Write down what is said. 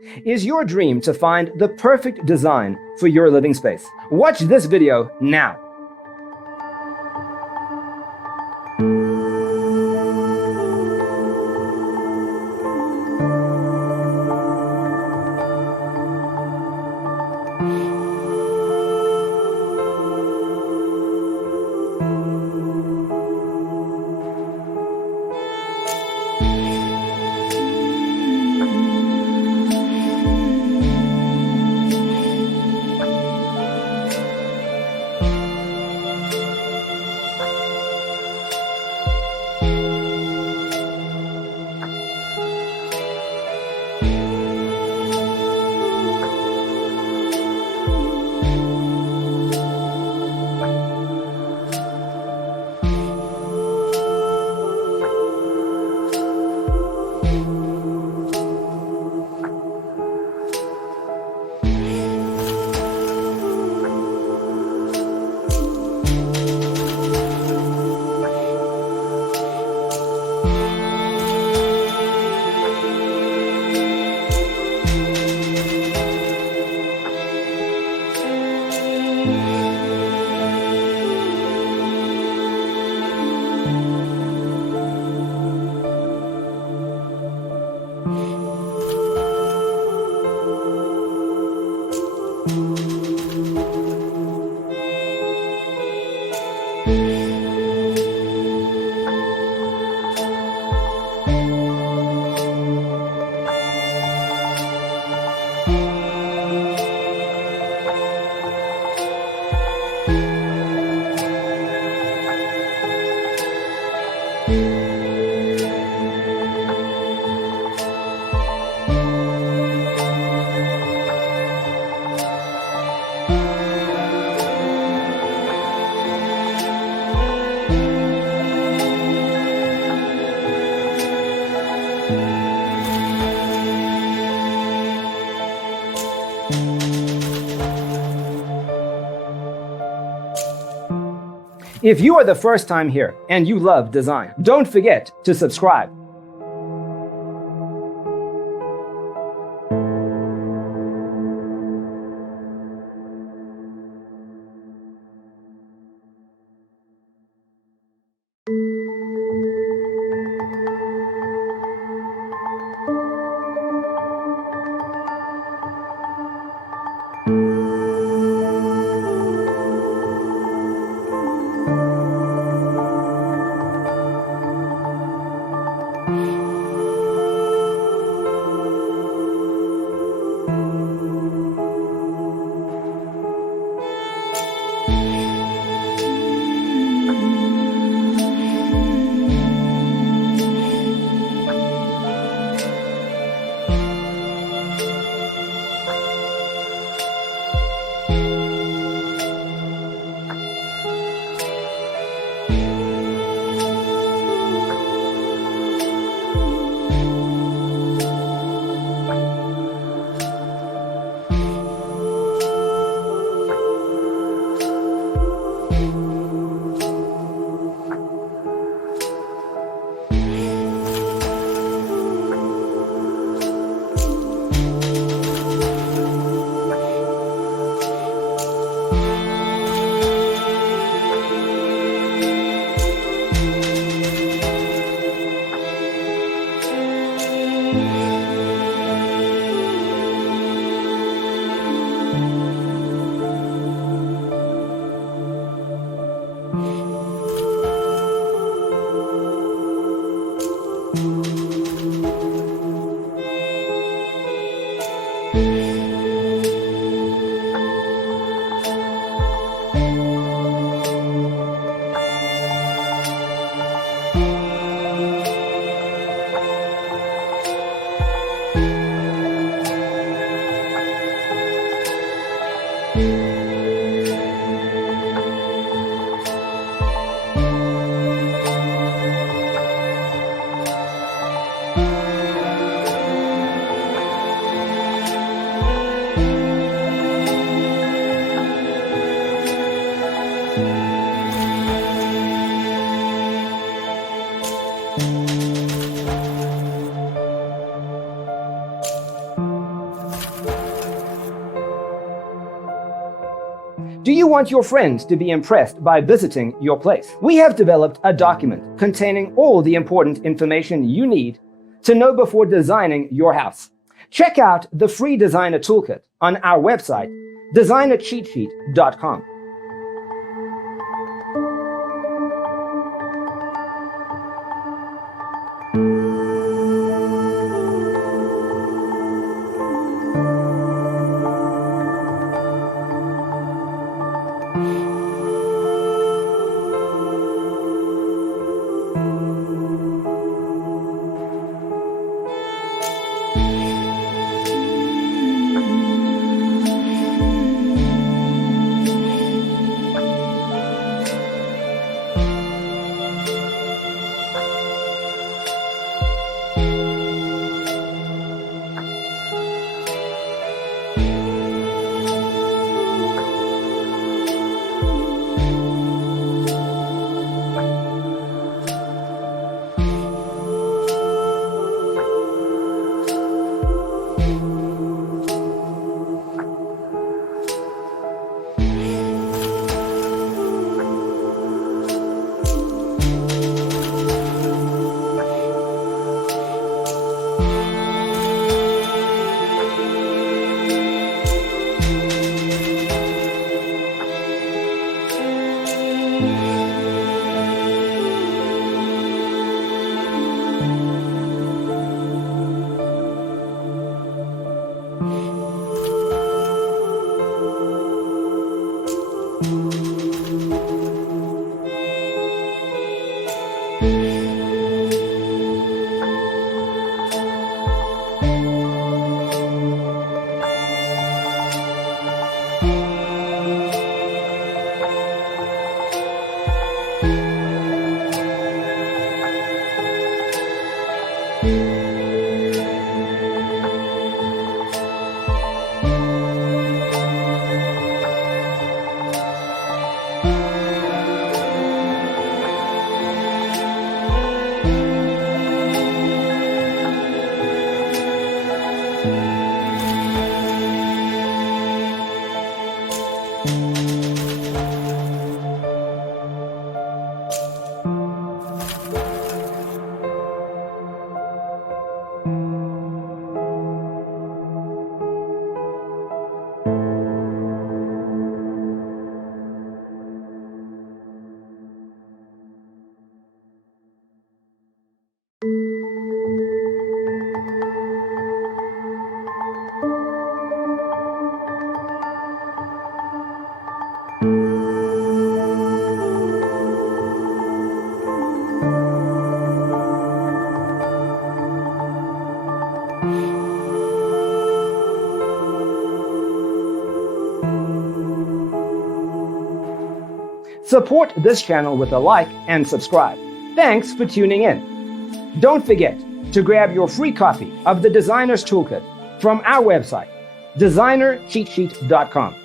Is your dream to find the perfect design for your living space? Watch this video now. If you are the first time here and you love design, don't forget to subscribe. Do you want your friends to be impressed by visiting your place? We have developed a document containing all the important information you need to know before designing your house. Check out the free designer toolkit on our website, designercheatsheet.com. Support this channel with a like and subscribe. Thanks for tuning in. Don't forget to grab your free copy of the Designer's Toolkit from our website, designercheatsheet.com.